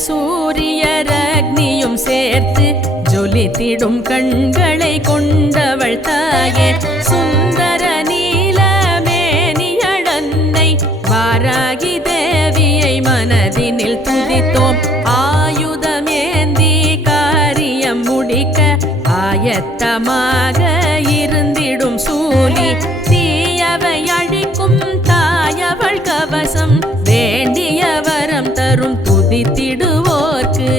சூரியர் அக்னியும் சேர்த்து ஜொலித்திடும் கண்களை கொண்டவள் தாயே சுந்தர நீலமேனியடன்னை வாராகி தேவியை மனதினில் துதித்தோம். ஆயுதமேந்தி காரியம் முடிக்க ஆயத்தமாக இருந்திடும் சூலி தீயவை அழிக்கும் தாயவள் கவசம் வேண்டிய வரம் தரும் துதித்திடுவோர்க்கு.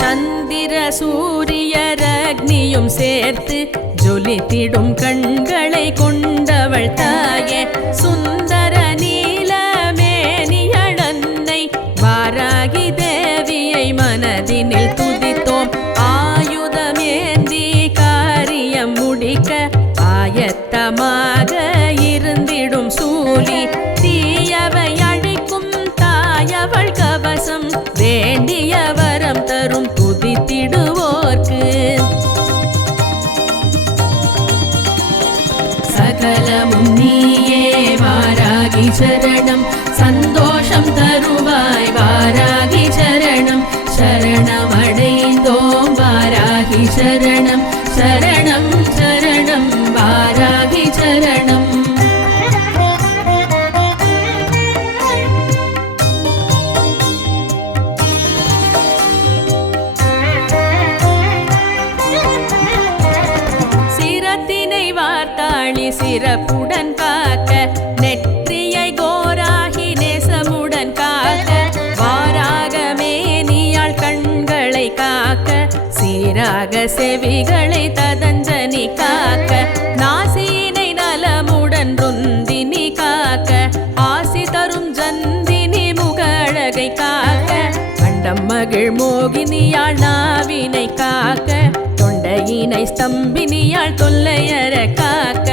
சந்திர சூரியர் அக்னியும் சேர்த்து ஜொலித்திடும் கண்களை கொண்டவள் தாயே சுந்தர நீலமேனியடன்னை வாராகி தேவியை மனதினில் துதித்தோம். ஆயுதமேந்தி காரியம் முடிக்க ஆயத்தமாக இருந்திடும் சூலி தீயவை அழிக்கும் தாயவள் கவசம் வேண்டிய வரம் தரும் துதித்திடுவோர்க்கு. சகலமும் நீயே வாராகி சரணம் சந்தோஷம் தருவாய் வாராகி சரணம் சரணமடைந்தோம் வாராகி சரணம் சரணம் சரணம் வாராகி சரணம். சிரத்தினை வார்த்தாளி சிறப்புடன் காக்க நெற்றியை கோராகி நேசமுடன் காக்க வாராகமேனியாள் கண்களை காக்க சீராக செவிகளை ததஞ்சனி காக்க நாசியினை நலமுடன் ருந்தினி காக்க ஆசி தரும் ஜந்தினி முகழகை காக்க கண்டம் மகிழ் மோகினியாள் நாவினை காக்க தொண்டையினை ஸ்தம்பினியாள் தொல்லையற காக்க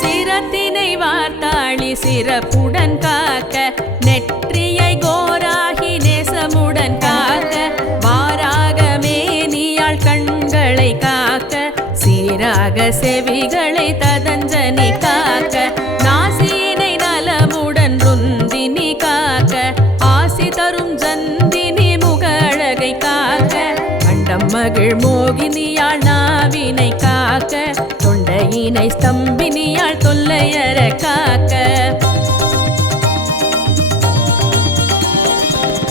சிரத்தினை வார்த்தாளி சிறப்புடன் காக்க நெற்றியை கோராகி நேசமுடன் காக்க வாராகமேனியாள் கண்களை காக்க சீராக செவிகளை ததஞ்சனி காக்க நாசியினை நலமுடன் ருந்தினி காக்க ஆசி தரும் ஜந்தினி முகழகை காக்க கண்டம் மகிழ் மோகினியாள் நாவினை காக்க தொண்டையினை ஸ்தம்பினியாள் தொல்லையற காக்க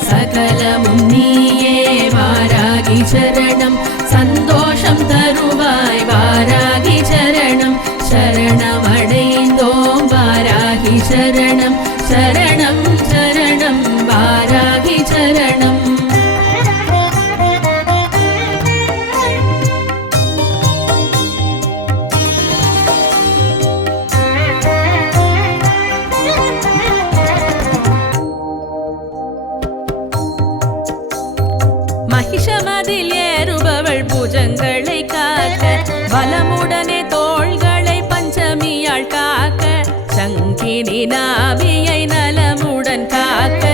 சகலமும் நீயே வாராகி சரணம் சந்தோஷம் தருவாய் வாராகி சரணம் சரணமடைந்தோம் வாராகி சரணம் சரணம் சரணம் வாராகி சரணம். மகிஷமதில் ஏறுபவள் பூஜங்களை காக்க பலமுடனே தோள்களை பஞ்சமியாள் காக்க சங்கினி நாவியை நலமுடன் காக்க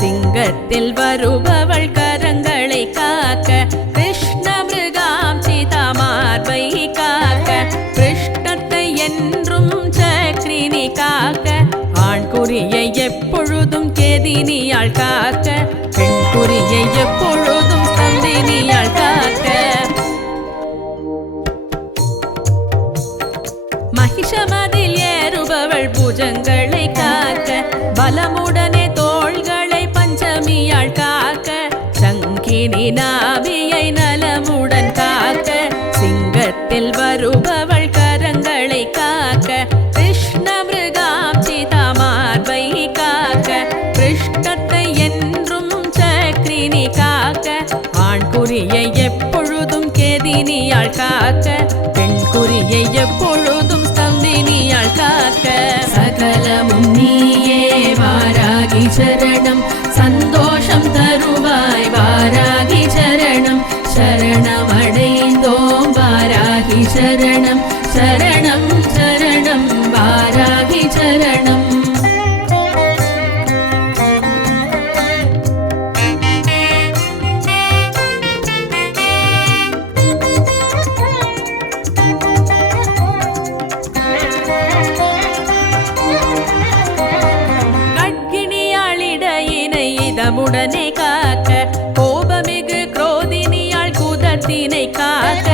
சிங்கத்தில் வருபவள் கரங்களை காக்க கிருஷ்ண மிருகாம் சீதா மார்பை காக்க கிருஷ்ணத்தை என்றும் சக்ரினி காக்க ஆண் குறியை எப்பொழுதும் கேதினியாள் காக்க பெண் குறியை எப்பொழுதும் ஸ்தம்பினியாள் காக்க மகிஷமதில் ஏறுபவள் பூஜங்களை காக்க பலமுடனே தோள்களை பஞ்சமியாள் காக்க சங்கினி நாவியை நலமுடன் காக்க சிங்கத்தில் வருபவள் கரங்களை காக்க கிருஷ்ண மிருகாம் சீதா மார்பை காக்க கிருஷ்ணத்தை என்றும் சக்ரினி காக்க ஆண் குறியை எப்பொழுதும் கேதினியாள் காக்க பெண் குறியை எப்பொழுதும் ஸ்தம்பினியாள் காக்க சகலமும் நீயே வாராகி சரணம் சந்தோஷம் தருவாய் வாராகி சரணம் சரணமடைந்தோம் வாராகி சரணம் சரணம் சரணம் வாராகி சரணம். பலமுடனே காக்க, கோபமிகு குரோதினியாள் குதத்தினை காக்க,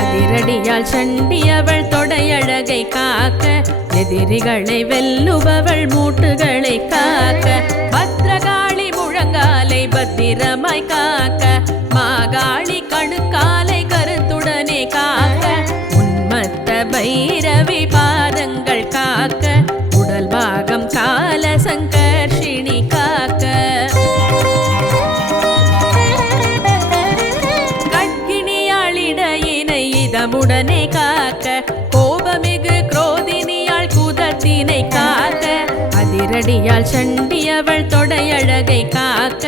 அதிரடியால் சண்டியவள் தொடையழகை காக்க, எதிரிகளை வெல்லுபவள் மூட்டுகளை காக்க, பத்ரகாளி முழங்காலை பத்திரமாய் காக்க, மாகாளி கணுக்காலை கருத்துடனே காக்க, உன்மத்த பைரவி பாதங்கள் காக்க, உடல் பாகம் கால சங்கர்ஷினி காக்க, கட்கிணியாளிடையினை இதமுடனே காக்க, கோபமிகு குரோதினியாள் குதத்தினை காக்க, அதிரடியால் சண்டியவள் தொடையழகை காக்க,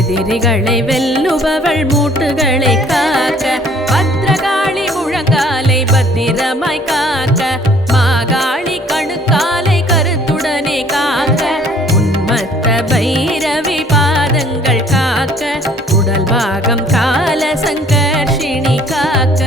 எதிரிகளை வெல்லுபவள் மூட்டுகளை காக்க, பத்ரகாளி முழங்காலை பத்திரமாய் காக்க, மாகாளி கணுக்காலை கருத்துடனே காக்க, உன்மத்த பைரவி பாதங்கள் காக்க, உடல் பாகம் கால சங்கர்ஷினி காக்க,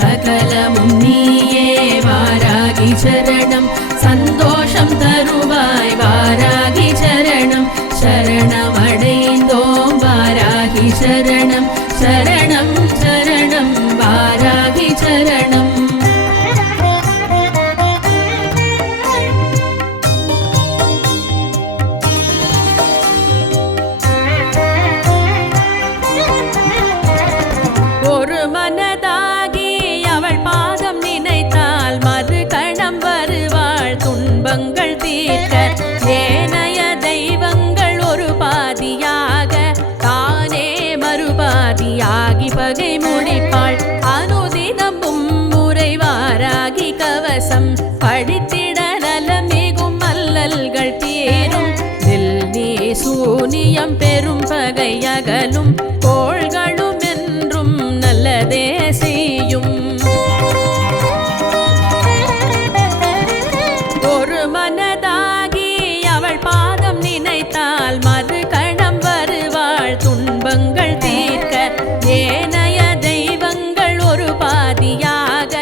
சகலமும் நீயே வாராகி சரணம், சந்தோஷம் தருவாய் வாராகி சரணம், சரணமடைந்தோம் வாராகி சரணம், சரணம் சரணம் வாராகி சரணம். ஒரு மனதாகி அவள் பாதம் நினைத்தால் மறு கணம் வருவாள் துன்பங்கள் தீர்க்க, ஏனைய தெய்வங்கள் ஒரு பாதியாக தானே மறுபாதியாகி பகை முடிப்பாள், அனுதினம் மும்முறை வாராகி கவசம் படித்திட நலமிகும் அல்லல்கள் தீரும், தில்நீ சூனியம் பெரும் பகை அகலும், கோள்களும் என்றும் நல்லதே செய்யும், ஒரு மனதாகி அவள் பாதம் நினைத்தால் மறு கணம் வருவாள் துன்பங்கள் தீர்க்க, ஏனைய தெய்வங்கள் ஒரு பாதியாக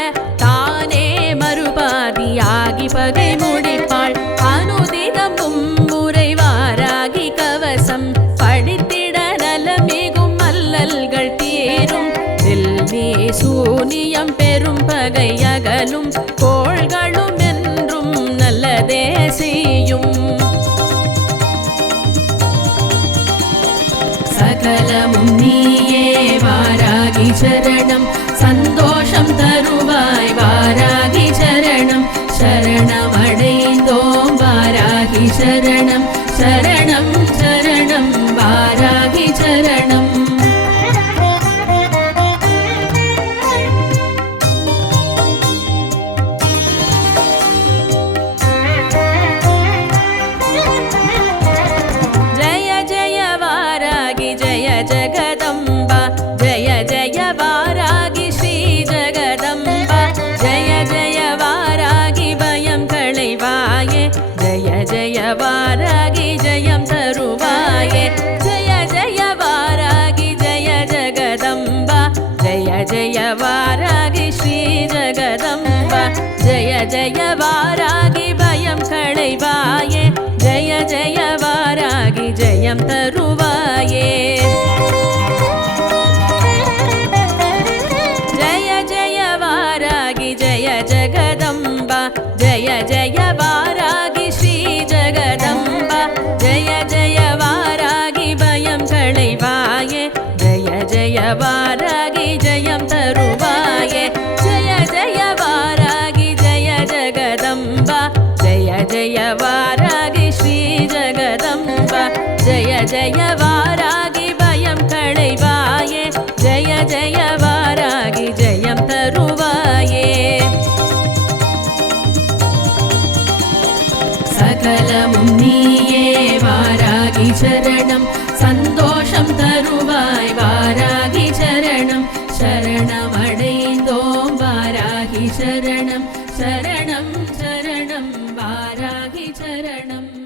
தானே மறுபாதியாகி பகை முடிப்பாள், அனுதினம் மும்முறை வாராகி கவசம் படித்திட நலமிகும் அல்லல்கள் தீரும், தில்நீ சூனியம் பெரும் பகை அகலும், கோள்களும் என்றும் நல்லதே செய்யும், சகலமும் நீயே வாராகி சரணம், சந்தோஷம் தருவாய் வாராகி சரணம், சரணமடைந்தோம் வாராகி சரணம், சரணம் சரணம் வாராகி சரணம். ஜய ஜய வாராகி ஜய ஜகதம்பா, ஜய ஜய வாராகி ஸ்ரீ ஜகதம்பா, ஜய ஜய வாராகி பயம் களைவாயே, ஜய ஜய வாராகி ஜயம் தருவாயே, ஜய ஜய வாராகி ஜய ஜகதம்பா, ஜய ஜய வாராகி ஸ்ரீ ஜகதம்பா, ஜய ஜய வாராகி பயம் களைவாயே, ஜய ஜய வாராகி ஜயம் தருவாயே, ஜய ஜய வாராகி ஜய ஜகதம்பா, ஜய ஜய வாராகி ஸ்ரீ ஜகதம்பா, ஜய ஜய வாராகி பயம் களைவாயே, ஜய ஜய வாராகி ஜயம் தருவாயே, ஜய ஜய வாராகி ஜய ஜகதம்பா, ஜய ஜய வாராகி ஸ்ரீ ஜகதம்பா, ஜய ஜய வாராகி பயம் களைவாயே, ஜய ஜய வாராகி ஜயம் தருவாயே, சகலமும் நீயே வாராகி சரணம், சந்தோஷம் தருவாய் வாராகி சரணம், சரணமடைந்தோம் வாராகி சரணம், சரணம் சரணம் வாராகி சரணம்.